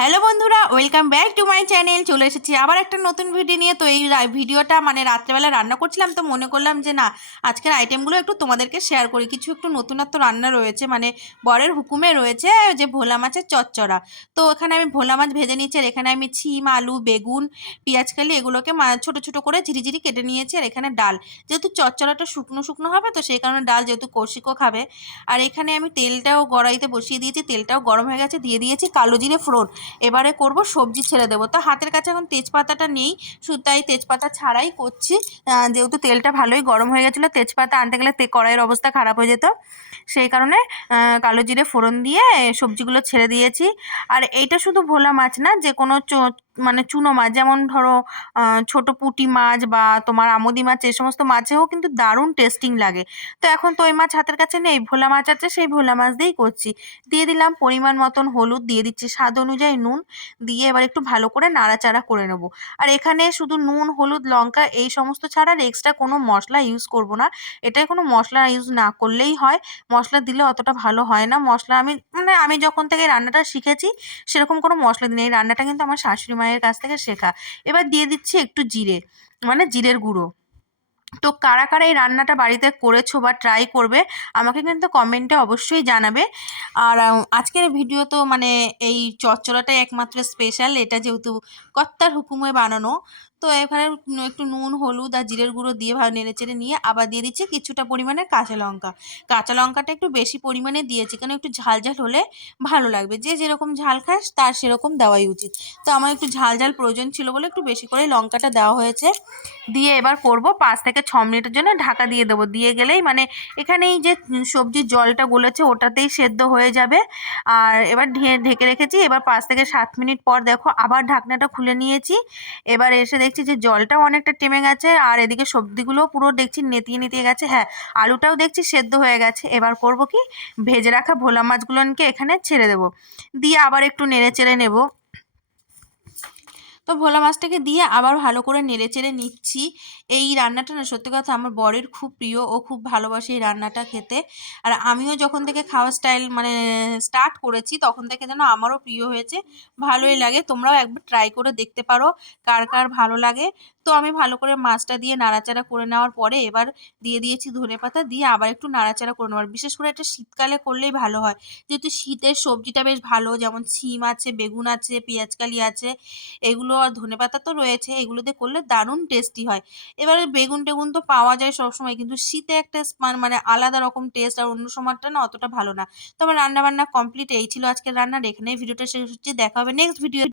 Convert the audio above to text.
Hello বন্ধুরা, welcome back to my channel. চলে এসেছি আবার একটা নতুন ভিডিও নিয়ে। তো এই ভিডিওটা রাত্রেবেলা রান্না করছিলাম, তো মনে করলাম যে না, আজকের আইটেমগুলো একটু তোমাদেরকে শেয়ার করি। কিছু একটু নতুনত্ব রান্না রয়েছে, বরের হুকুমে রয়েছে যে ভোলা মাছের চচ্চড়া। তো এখানে আমি ভোলা মাছ ভেজে নিয়েছি, আর এখানে আমি ছিম, আলু, বেগুন, পেঁয়াজকালি এগুলোকে ছোট ছোট করে ঝিরিঝিরি কেটে নিয়েছি। আর এখানে ডাল, যেহেতু চচ্চড়াটা শুকনো শুকনো হবে, তো সেই কারণে ডাল, যেহেতু কৌশিকও খাবে। আর এখানে আমি তেলটাও কড়াইতে বসিয়ে দিয়েছি, তেলটাও গরম হয়ে গেছে, দিয়ে দিয়েছি কালো জিরে ফোড়ন। এবারে করব সবজি ছেড়ে দেবো। তো হাতের কাছে এখন তেজপাতাটা নেই, শুধু তাই তেজপাতা ছাড়াই করছি। যেহেতু তেলটা ভালোই গরম হয়ে গেছিলো, তেজপাতা আনতে গেলে কড়াইয়ের অবস্থা খারাপ হয়ে যেত, সেই কারণে কালো জিরে ফোড়ন দিয়ে সবজিগুলো ছেড়ে দিয়েছি। আর এইটা শুধু ভোলা মাছ না, যে কোনো চুনো মাছ, যেমন ধরো ছোট পুঁটি মাছ বা তোমার আমোদি মাছ, এই সমস্ত মাছেও কিন্তু দারুণ টেস্টিং লাগে। তো এখন তো ওই মাছ হাতের কাছে নেই, ভোলা মাছ আছে, সেই ভোলা মাছ দিয়েই করছি। দিয়ে দিলাম পরিমাণ মতন হলুদ, দিয়ে দিচ্ছি স্বাদ অনুযায়ী নুন, দিয়ে এবার একটু ভালো করে নাড়াচাড়া করে নেব। আর এখানে শুধু নুন, হলুদ, লঙ্কা এই সমস্ত ছাড়া আর এক্সট্রা কোনো মশলা ইউজ করব না। এটাই কোনো মশলা ইউজ না করলেই হয়, মশলা দিলে অতটা ভালো হয় না। মশলা আমি যখন থেকে রান্নাটা শিখেছি সেরকম কোনো মশলা দিই না। এই রান্নাটা কিন্তু আমার শাশুড়ি মায়ের কাছ থেকে শেখা। এবার দিয়ে দিচ্ছি একটু জিরে, জিরের গুঁড়ো। তো কারা কারা এই রান্নাটা বাড়িতে করেছো বা ট্রাই করবে, আমাকে কিন্তু কমেন্টে অবশ্যই জানাবে। আর আজকের ভিডিও তো এই চচ্চড়াটাই একমাত্র স্পেশাল, এটা যেহেতু কর্তার হুকুমে বানানো। তো এখানে একটু নুন, হলুদ আর জিরের গুঁড়ো দিয়ে ভালো নেড়েচেড়ে নিয়ে আবার দিয়ে দিচ্ছি কিছুটা পরিমাণে কাঁচা লঙ্কা। কাঁচা লঙ্কাটা একটু বেশি পরিমাণে দিয়েছি, কারণ একটু ঝাল ঝাল হলে ভালো লাগবে। যে যেরকম ঝাল খাস তার সেরকম দেওয়াই উচিত। তো আমার একটু ঝাল ঝাল প্রয়োজন ছিল বলে একটু বেশি করে লঙ্কাটা দেওয়া হয়েছে। দিয়ে এবার করব 5 থেকে 6 মিনিটের জন্য ঢাকা দিয়ে দেবো। দিয়ে গেলেই এখানেই যে সবজির জলটা গলেছে ওটাতেই সেদ্ধ হয়ে যাবে। আর এবার ঢেকে রেখেছি। এবার 5 থেকে 7 মিনিট পর দেখো আবার ঢাকনাটা খুলে নিয়েছি। এবার এসে দেখছি যে জলটাও অনেকটা টেমে গেছে, আর এদিকে সবজিগুলোও পুরো দেখছি নেতিয়ে নেতিয়ে গেছে। হ্যাঁ, আলুটাও দেখছি সেদ্ধ হয়ে গেছে। এবার করব কি, ভেজে রাখা ভোলা মাছগুলোকে এখানে ছেড়ে দেবো, দিয়ে আবার একটু নেড়ে চেড়ে নেবো। তো ভোলা মাছটাকে দিয়ে আবার ভালো করে নেড়েচেড়ে নিচ্ছি। এই রান্নাটা না, সত্যি কথা, আমার বরের খুব প্রিয়, ও খুব ভালোবাসে এই রান্নাটা খেতে। আর আমিও যখন থেকে খাওয়া স্টার্ট করেছি, তখন থেকে যেন আমারও প্রিয় হয়েছে, ভালোই লাগে। তোমরাও একবার ট্রাই করে দেখতে পারো কার কার ভালো লাগে। তো আমি ভালো করে মাছটা দিয়ে নাড়াচাড়া করে নেওয়ার পরে এবার দিয়ে দিয়েছি ধনেপাতা, দিয়ে আবার একটু নাড়াচাড়া করে নেওয়ার। বিশেষ করে এটা শীতকালে করলেই ভালো হয়, যেহেতু শীতের সবজিটা বেশ ভালো, যেমন ছিম আছে, বেগুন আছে, পেঁয়াজকালি আছে, এগুলো আর ধনেপাতা তো রয়েছে, এগুলো দিয়ে করলে দারুণ টেস্টি হয়। এবারে বেগুন টেগুন তো পাওয়া যায় সবসময়, কিন্তু শীতে একটা আলাদা রকম টেস্ট, আর অন্য সময়টা না অতটা ভালো না। তো আমার রান্না বান্না কমপ্লিট। এই ছিল আজকের রান্নার, এখানেই ভিডিওটা শেষ হচ্ছে। দেখা হবে নেক্সট ভিডিও।